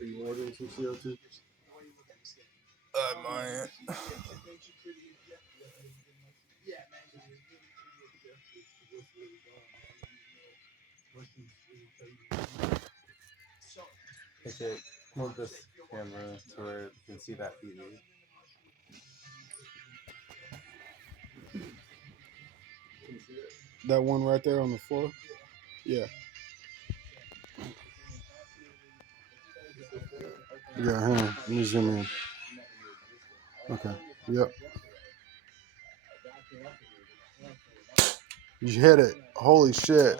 Are you ordering some CO2? I might. Okay, hold this camera to where you can see that TV. That one right there on the floor? Yeah. Yeah, hang on. Let me zoom in. Okay. Yep. You hit it. Holy shit.